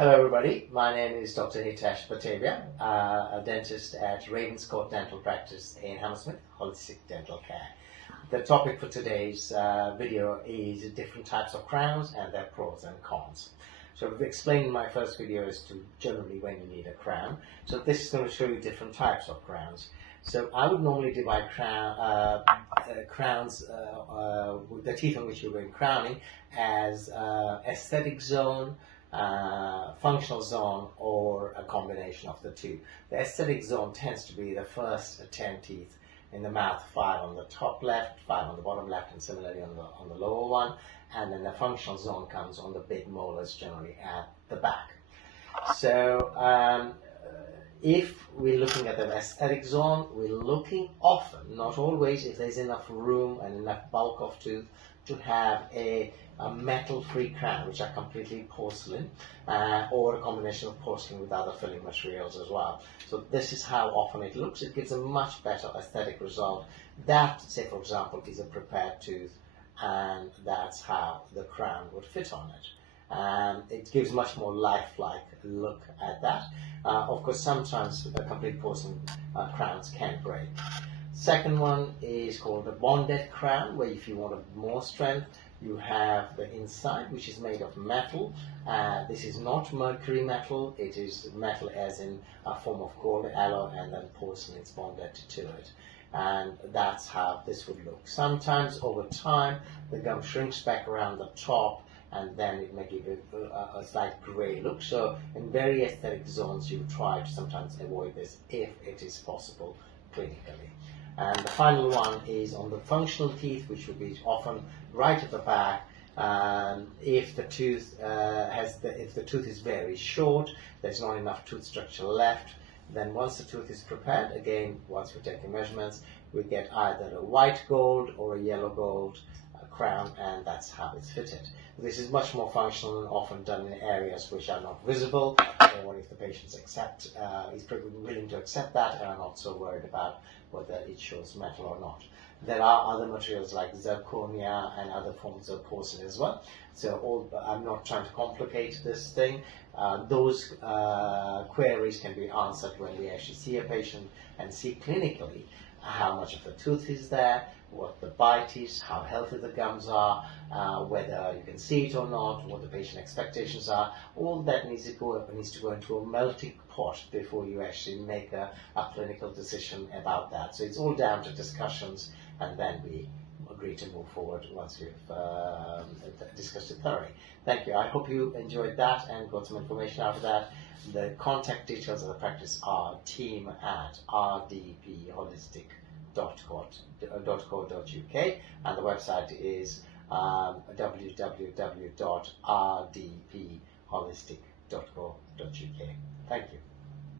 Hello everybody, my name is Dr Hitesh Batavia, a dentist at Ravenscourt Dental Practice in Hammersmith, Holistic Dental Care. The topic for today's video is different types of crowns and their pros and cons. So I've explained in my first video as to generally when you need a crown. So this is going to show you different types of crowns. So I would normally divide crowns, the teeth on which you're doing crowning, as aesthetic zone, functional zone, or a combination of the two. The aesthetic zone tends to be the first 10 teeth in the mouth, 5 on the top left, 5 on the bottom left, and similarly on the lower one. And then the functional zone comes on the big molars, generally at the back. So if we're looking at the aesthetic zone, we're looking often, not always, if there's enough room and enough bulk of tooth to have a metal-free crown, which are completely porcelain, or a combination of porcelain with other filling materials as well. So this is how often it looks. It gives a much better aesthetic result. That, say for example, is a prepared tooth, and that's how the crown would fit on it. It gives much more lifelike look at that. Of course, sometimes complete porcelain crowns can break. Second one is called a bonded crown, where if you want more strength, you have the inside, which is made of metal. This is not mercury metal, it is metal as in a form of gold alloy, and then porcelain is bonded to it. And that's how this would look. Sometimes over time, the gum shrinks back around the top, and then it may give a slight grey look. So in very aesthetic zones, you try to sometimes avoid this if it is possible clinically. And the final one is on the functional teeth, which will be often right at the back. If the tooth if the tooth is very short, there's not enough tooth structure left, then once the tooth is prepared, again, once we're taking measurements, we get either a white gold or a yellow gold crown, and that's how it's fitted. This is much more functional and often done in areas which are not visible, or if the patients is willing to accept that and are not so worried about whether it shows metal or not. There are other materials like zirconia and other forms of porcelain as well. So I'm not trying to complicate this thing. Those queries can be answered when we actually see a patient and see clinically how much of the tooth is there, what the bite is, how healthy the gums are, whether you can see it or not, what the patient expectations are. All that needs to go into a melting pot before you actually make a clinical decision about that. So it's all down to discussions, and then we agree to move forward once we've discussed it thoroughly. Thank you. I hope you enjoyed that and got some information out of that. The contact details of the practice are team@rdpholistic.co.uk, and the website is www.rdpholistic.co.uk. Thank you.